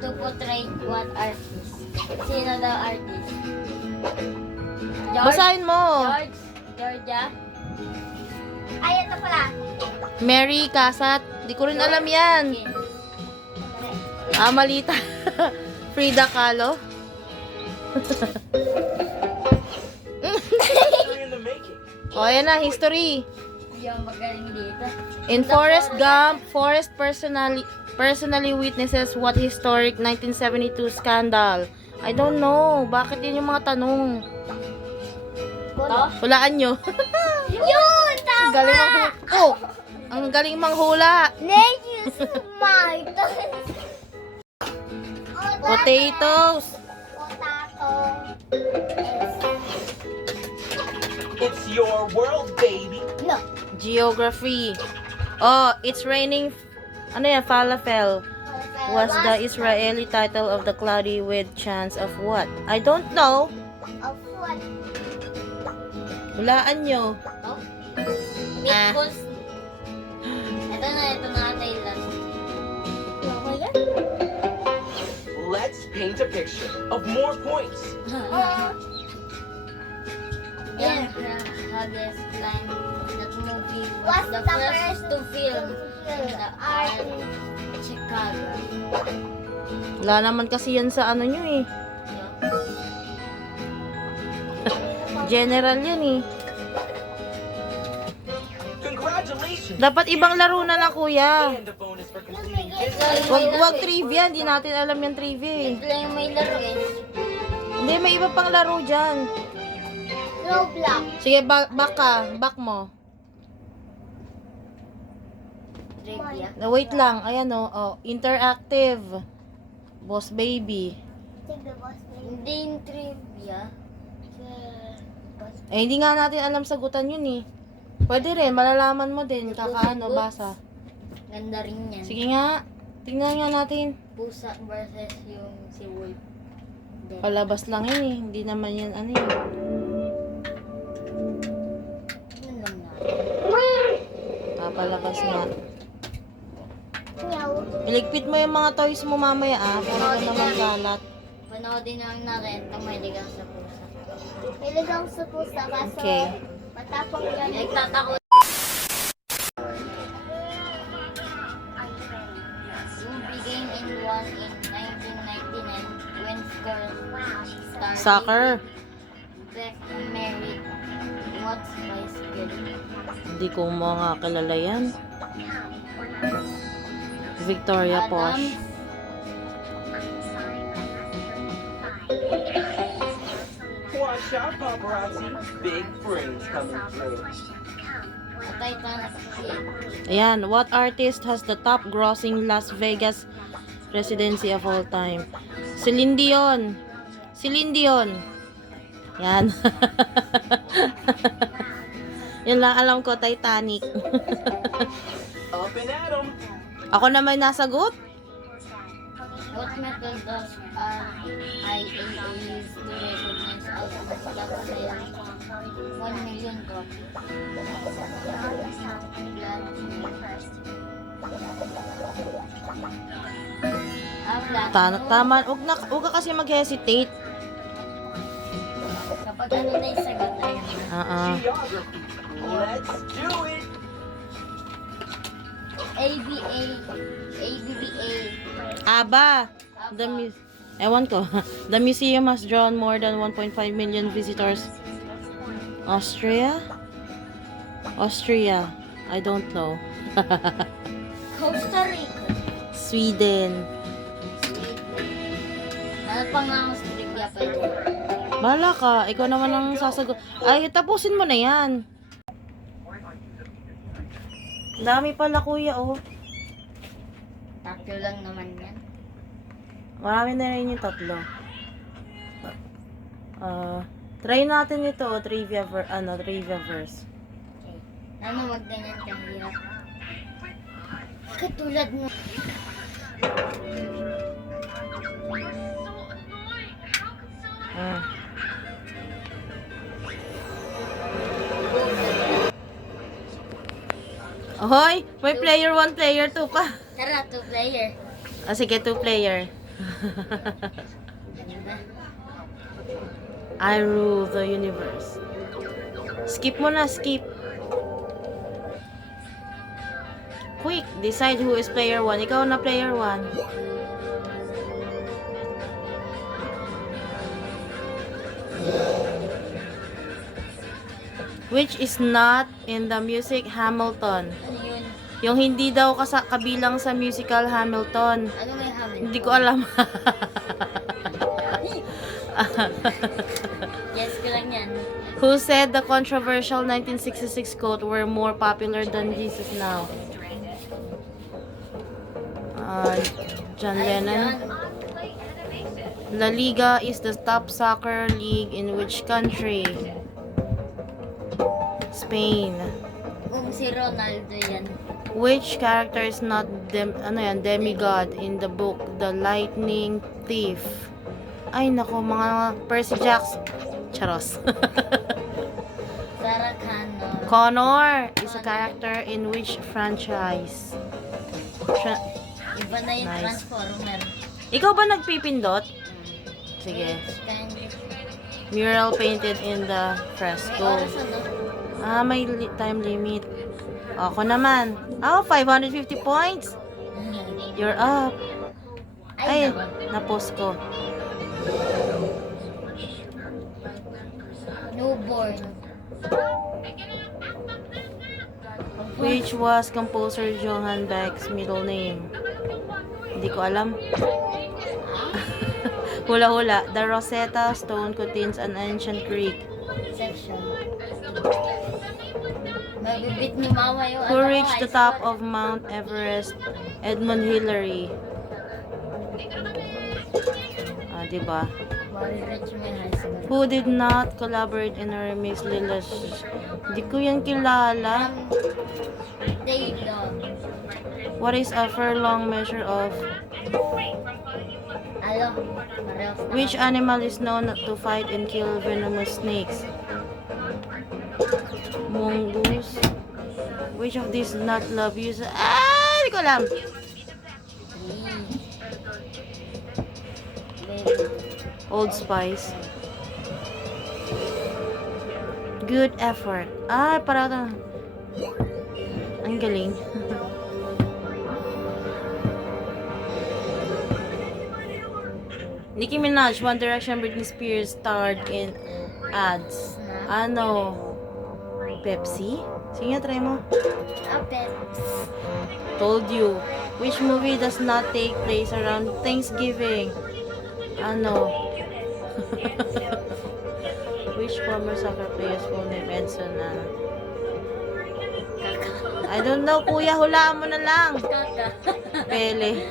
to portray what artist? Sino daw artist? George? Basahin mo. George? Georgia? Ay, ito pala. Mary Casat. Di ko rin alam yan. Malita. Frida Kahlo. O, ayan na, history. Hindi ako magaling dito. In Forrest Gump, Forrest personally witnesses what historic 1972 scandal. I don't know. Bakit yun yung mga tanong? Ito? Hulaan nyo. Yun! Ang galing manghula. Oh! Ang galing manghula. Thank you, smart. Potatoes. Potato. It's your world, baby. No. Geography. Oh, it's raining. Ano yan? Falafel. Was the Israeli title of the cloudy with chance of what? I don't know. Of what? Hulaan nyo. Oh? Meatballs. Ito na Thailand. Oh my God. Let's paint a picture of more points. Yeah, Hades Climb. That movie was the first to film in the art Chicago. Wala naman kasi yan sa ano nyo eh. General yan eh. Congratulations. Dapat ibang laro na lang kuya. And a bonus for completing this. Wag trivia. Hindi natin alam yung trivia eh. Ito lang yung may laro eh. Hindi, may iba pang laro dyan. Roblox. Sige, back ka. Back mo. Trivia. Wait lang. Ayan o. Oh, interactive. Boss baby. Hindi yung trivia. Eh, hindi nga natin alam sagutan yun eh. Pwede rin. Malalaman mo din. Kakaano, basa. Ganda rin yan. Sige nga. Tingnan nga natin. Pusa versus yung si Wolf. Then, Palabas lang yun eh. Hindi naman yan ano yun. yun lang na. Palabas nga. Iligpit mo yung mga toys mo mamaya ah. Para ka naman kalat. Panoodin lang natin itong may ligang sa pusa. Niligaw sa pusa kaso Okay. matapang yan. Nagtatakot. Movie game in 1999 when started Soccer. Beck married what's Spice Girl? Hindi ko mga kilala yan. Victoria Posh. Watch out, paparazzi. Big brains coming through. Titanic Sea. Ayan. What artist has the top grossing Las Vegas residency of all time? Celine Dion. Celine Dion. Yan. Yan lang alam ko, Titanic. Up and at 'em. Ako naman nasagot. What method does IAA use to recognize out of the sale 1 million copies? Tama. Huwag ka kasi mag-hesitate. Kapag ano na yung sagot na yan. Geography. Let's do it. ABA. Aba. Ewan ko. The museum has drawn more than 1.5 million visitors. Austria? I don't know. Costa Rica. Sweden. Ano pa nga ang trivia pa ito? Bala ka. Ikaw naman ang sasagot. Ay, tapusin mo na yan. Dami pala kuya, oh. Tatlo lang naman yan. Marami na rin yung tatlo. Try natin ito, trivia verse. Okay. Ano wag ganyan kahirap? Katulad mo. Ahoy! May player 1, player 2 pa. Tara, 2 player. Sige, 2 player. Diba? I rule the universe. Skip mo na, skip. Quick, decide who is player 1. Ikaw na player 1. Which is not in the music Hamilton. Ano yun? Yung hindi daw kabilang sa musical Hamilton. Ano may hamil? Hindi ko alam. Yes ko lang yan. Who said the controversial 1966 quote, "We're more popular than Jesus now"? John Lennon. La Liga is the top soccer league in which country? Spain. Kung si Ronaldo yan. Which character is not demigod in the book The Lightning Thief? Ay nako, mga Percy Jackson. Charos. Sarah Connor. Connor is a character in which franchise? Iba na yung Nice. Transformer. Ikaw ba nagpipindot? Sige. Mural painted in the May fresco. oras ano? May time limit. Ako naman. 550 points. You're up. Ay, Ay, naman. na-post ko. Newborn. Which was composer Johann Beck's middle name? Hindi ko alam. Hula-hula. The Rosetta Stone contains an ancient Greek. Section. Mabibit ni mama yung Who ano, reached the high top score. of Mount Everest? Edmund Hillary. Diba? Marireach mo yung high score. Who did not collaborate in a remix Lila's? Hindi ko yan kilala. Taylor. What is a furlong measure of? Alo, parehas na. Which animal is known to fight and kill venomous snakes? Mongoose. Which of these not love use? Hindi ko alam. Old Spice. Good effort. Parang ang galing. Nicki Minaj, One Direction, Britney Spears starred in ads. Ano? Pepsi? Sige, try mo. Apet. Told you. Which movie does not take place around Thanksgiving? Ano? Which former soccer player's full name? Edson, I don't know, kuya. Hulaan mo na lang. Kaka. Pele.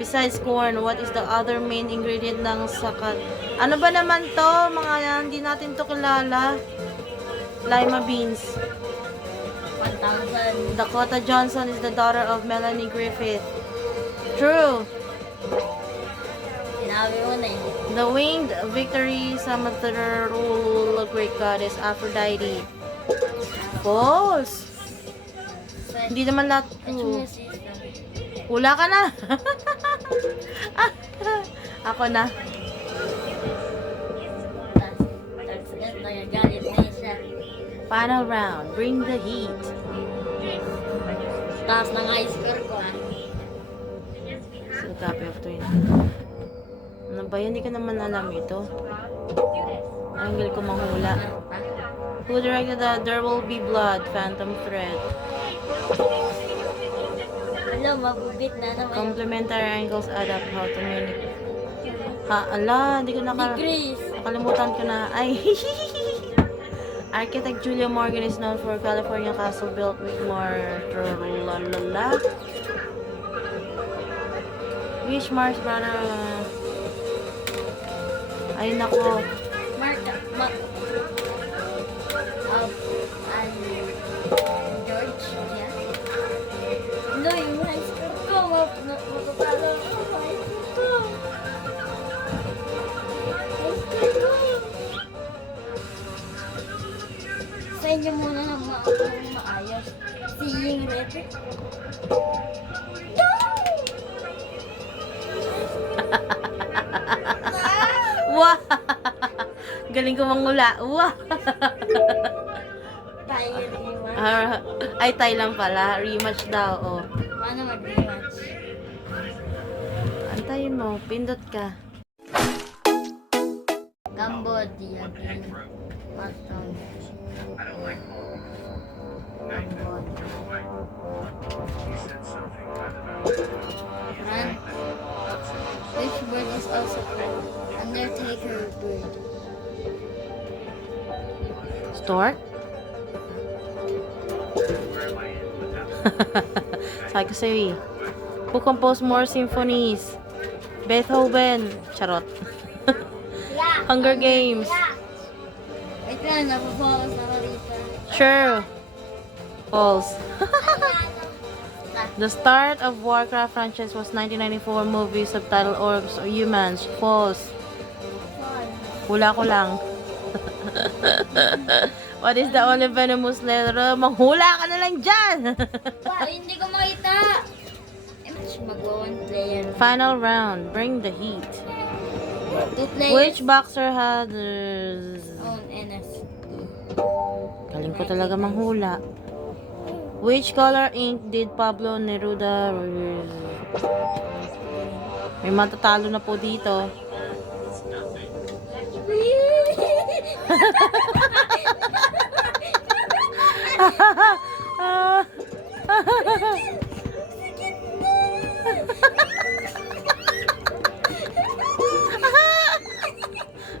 Besides corn, what is the other main ingredient ng sakat? Ano ba naman to? Mga hindi natin to kilala. Lima beans. 1,000. Dakota Johnson is the daughter of Melanie Griffith. True. Sinabi mo na yun. The winged victory summoned Greek goddess Aphrodite. False. Hindi naman lahat true. Hula ka na. Ako na. Tapos nagagalit na siya. Final round. Bring the heat. Taas ng high score ko So, copy of 20. Ano ba yun? Hindi ko naman alam ito. Ang galing ko manghula. Who directed the There Will Be Blood, Phantom Thread? Alam, mabubit na naman. Complementary angles add up how to mimic. Hindi ko Degrees. nakalimutan ko na. Ay, Architect Julia Morgan is known for California castle built with Which Mars brother? Ay, nako. George, yeah. No, yung high score ko, matutalo ako sa high score ko. High score ko. Sa inyo muna na maayos. Si Ying Rete. Galing ko mangula. Wow. Tayo rematch. Ay, tayo lang pala. Rematch daw. Oh. Paano mag-rematch? Antayin mo. Pindot ka. Cambodia. Mastong. Run. Which bird is also called Undertaker bird? Stork? Sabi ko sa'yo eh. Who composed more symphonies? Beethoven. Charot. Yeah. Hunger Games. Yeah. Wait lang, napapocus ako dito. Sure. False. Ano? The start of Warcraft franchise was 1994 movie subtitled Orcs or Humans. False. Hula ko lang. What is the only venomous letter? Manghula ka na lang dyan! Ay, hindi ko makita. Mag-one player. Final round. Bring the heat. 2 players. Which boxer had... Own NS. Galing ko talaga manghula. Which color ink did Pablo Neruda... May matatalo na po dito.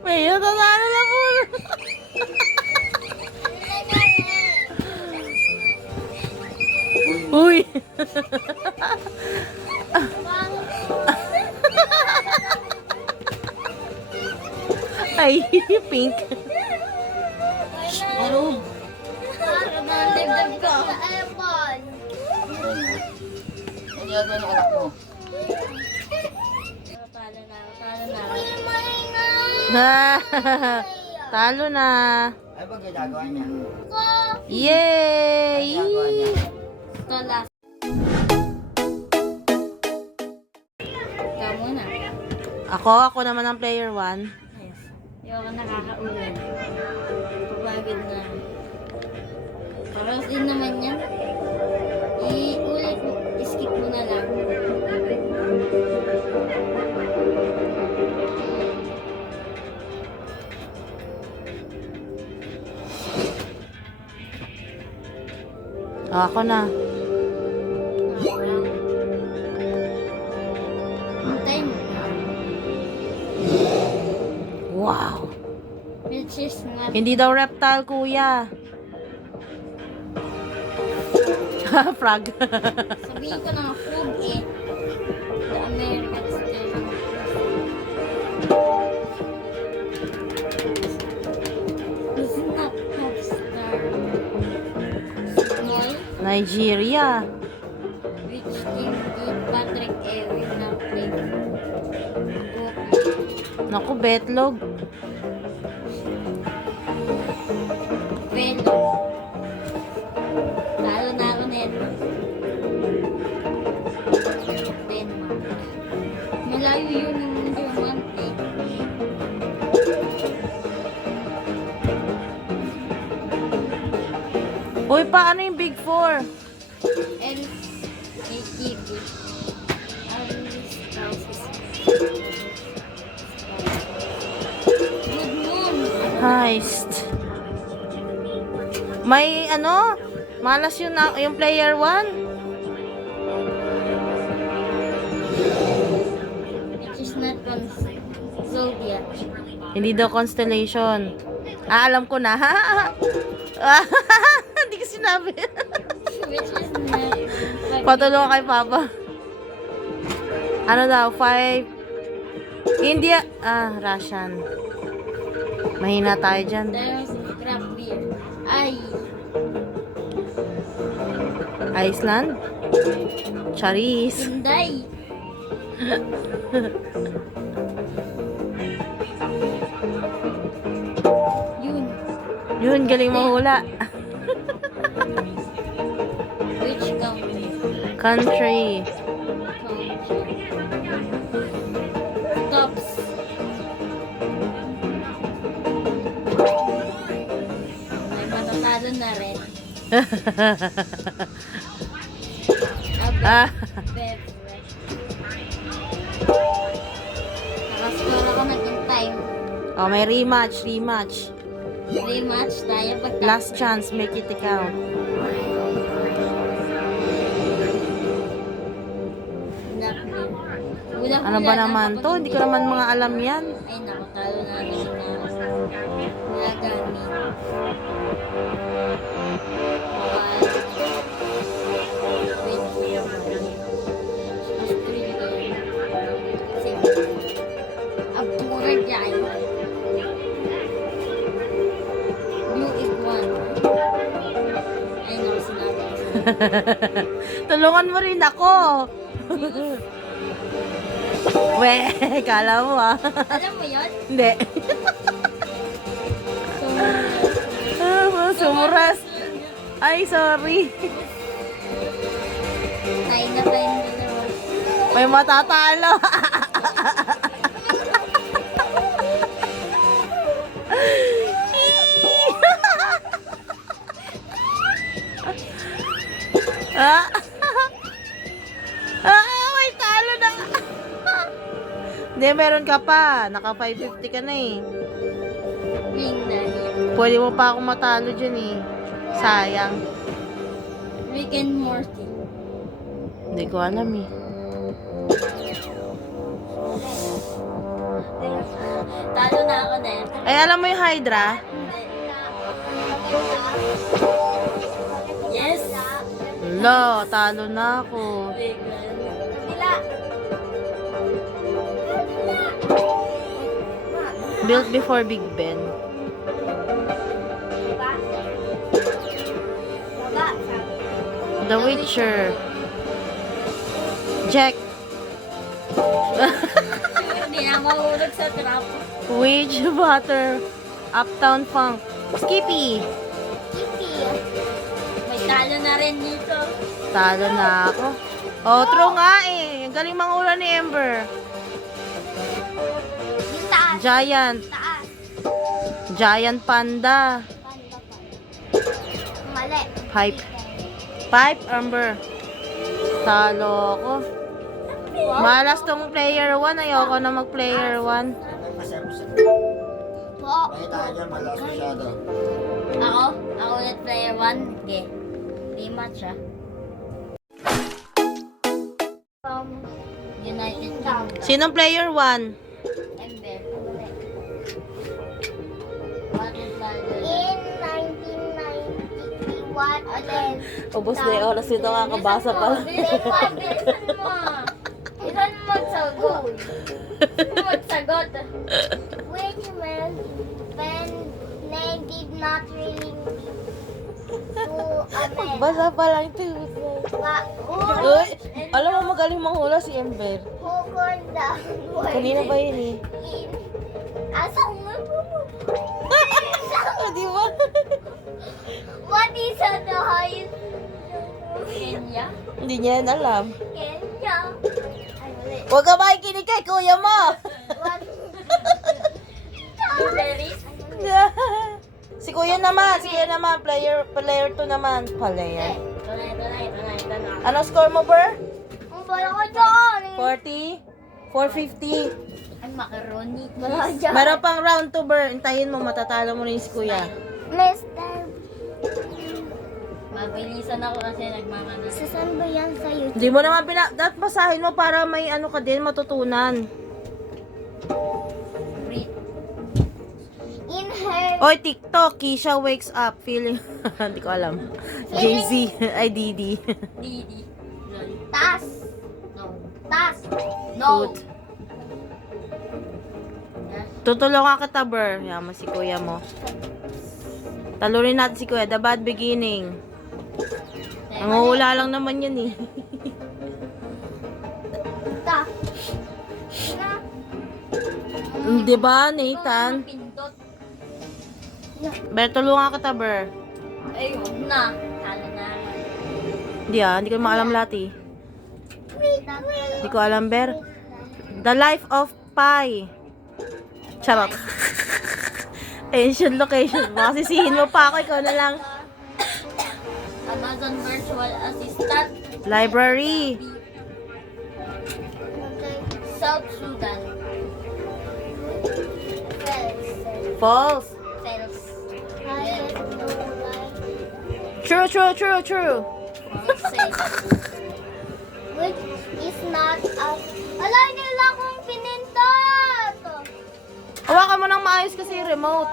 May natatalo na po. Uy! Ay, pink. Ano? Parang dibdib ko. Apple. Ano ginagawa ng anak mo? Talo na, talo na. Talo na. Ano ba ginagawa niya? Yay! Ginagawa niya? Ito last. Ikaw muna. Ako naman ang player 1. Yes. Yung ako nakakaulan. Pagod na. Paros din naman yan. I-ulit mo. I-skip mo na lang. Ako na. Hintay mo. Wow. Which is not Hindi daw reptile, kuya. Frog. sabihin ko na nga food eh. The American style. Is not pop star. Snoy, Nigeria. which team did Patrick Ewing not play for? Naku, betlog. Velo. Talo na ako nito. Denmark. Malayo yun ng diamante. Uy, paano yung Big Four? And ATV. Good moon. Heist. May ano? Malas yun na, yung player 1. Which is not zodiac. Hindi daw constellation. Alam ko na. Hindi ko sinabi. Which is not Patulong kay Papa. Ano daw? 5. India. Russian. Mahina tayo dyan. There's craft beer. Ay. Iceland. Charis. Hinday. Yun. Yun, galing mahula. Which country? Country. Tops. Ah. Bebe. Nakascore ako ng in time. Oh, may rematch. Rematch tayo pag Last chance, make it count. Ano ba naman to? Hindi ko naman mga alam yan. Ay, naku, talo na namin na nagami. Abura dyan. Blue is one. Ay, naku, sinabi ko. Tulungan mo rin ako. Weh, kala mo ah. Alam mo yun? Hindi. Sumuras. Ay, sorry. Tayo na dalawa. May matatalo. Ah. May talo na. Hindi, meron ka pa. Naka 550 ka na eh. Ring dahil. Pwede mo pa akong matalo dyan eh. Sayang. Rick and Morty. Hindi ko alam eh. Talo na ako na yan. Ay, alam mo yung Hydra? Yes! Lo, talo na ako. Built before Big Ben. The Witcher. Jack. Hindi na mahulog sa trap. Witch Butter. Uptown Funk. Skippy. May talo na rin dito. Talo na ako. Oh, true nga eh. Ang galing mangula ni Ember. Yung taas. Giant. Taas. Giant Panda. Mali. Pipe, Ember. Talo ako. Malas tong player 1. Ayoko na mag-player 1. Po. Ako? Ako ulit player 1. Okay. Rematch ah. United Kingdom. Sinong player 1? Ember. What is that? In 1991, then Ubus na yung oras nito kakabasa pa lang. Bilisan mo. Ilan mo magsagot? Magsagot. which man when name did not really to a man. Basa pa lang ito. Uy, alam mo magaling manghula si Ember. Who called the word Kanina ba yun eh? in asang mo? Di ba? What is the highest? Kenya? Hindi niya yan alam. Kenya. Ay, mali. Huwag ka makikinig kay kuya mo. What? Blueberries? Si kuya naman, player 2 naman. Player. Tunay. Ano score mo, Ber? Ang bala ko dyan. 40? 450? Ay, macaroni. Wala dyan. Meron pang round 2, Ber. Intayin mo, matatalo mo rin si kuya. Mister, Mabilisan ako kasi nagmamana. sa saan ba yan sa YouTube? Hindi mo naman dapat basahin mo para may ano ka din, matutunan. Read. In her Oy, TikTok, Keisha wakes up, feeling, hindi ko alam. Jay-Z, ay Didi. Didi. Lol. taas. No. Taas. No. Food. Tutulungan kita, Ber. Yaman si kuya mo. Talurin natin si kuya. The Bad Beginning. Nanguhula lang naman yan eh. Ta. Di ba, Nathan? Pindot. Ber, tulungan kita, Ber. Ay, huwag na. Talo na. Hindi ko maalam lahat eh. Wait. Hindi ko alam, Ber. The Life of Pi. Charot. Tension location. Baka sisihin mo pa ako, ikaw na lang. Amazon virtual assistant. Library. Okay. South Sudan. Fells. False. Fels. I don't know why. True, true, true, true. False. Which is not a... Ala, nila akong pinindot! Hawakan mo ng maayos kasi yung remote.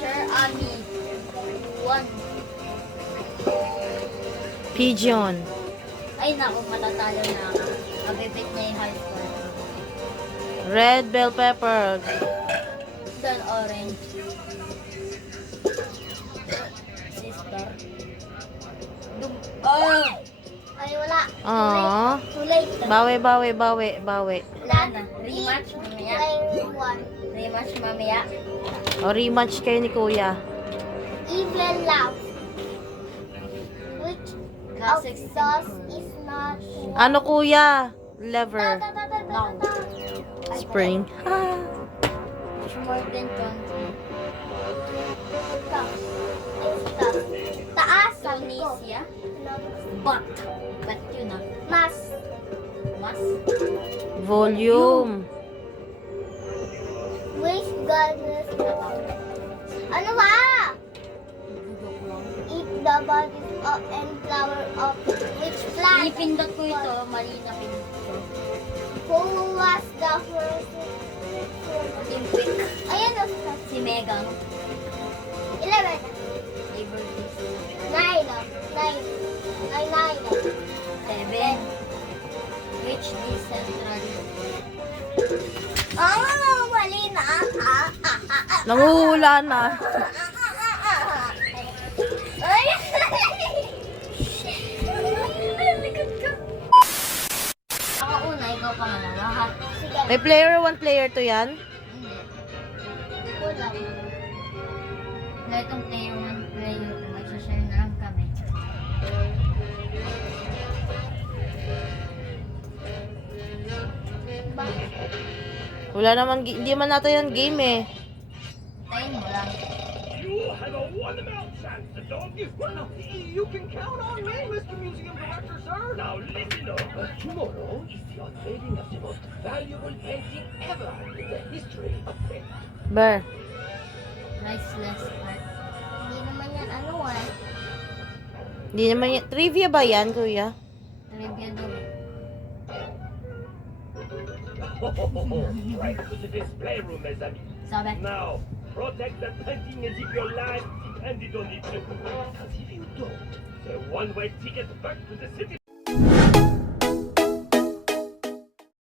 Sir Ami. 1. Pigeon. Ay naku, matatalo na ako. Mabibit niya yung high score. Red bell pepper. Then orange. Sister. Oh! Ay, wala. Aww. Too late. Bawi, bawi, bawi, bawi. Wala na. Rematch mamaya. Line 1. Rematch mamaya. O, rematch kayo ni Kuya. Evil laugh. Which Classic of those is not... Ano Kuya? Lever. No. Spring. It's more than 20. Stop. Stop. Taas. sabi ko. Tunisia. But. But yun ah. Mas. Mas. Volume. Which goddess? Ano ba? Joke lang. Eat the bodies of and flower of which plant? Ipindot ko ito. Mali na pindot ko. Who was the first? Olympic. Ayan o. Si Megan. 11. Labor Peace. 9. 7. Which decentral? Mali na. Nanguhula na. Ay! Ako una, ikaw pangalawa ha. Sige. May player 1, player 2 yan? Hindi. Kulang. Wala itong player 1, player 2. Magsashare na lang kami. Bakit? Wala naman, hindi man natin yan game eh. Tayo mo lang. You have a one-mouth chance, don't you? Well, you can count on me, Mr. Museum Director, sir. Now listen up. Tomorrow is the unveiling of the most valuable painting ever in the history of paint. Ber. Priceless art. Hindi naman yan ano eh. Hindi naman yan. Trivia ba yan, Kuya? Trivia daw. Right to the display room, mes amis. Sabi. Now, protect that painting as if your life depended on it. Because if you don't, the one-way ticket back to the city.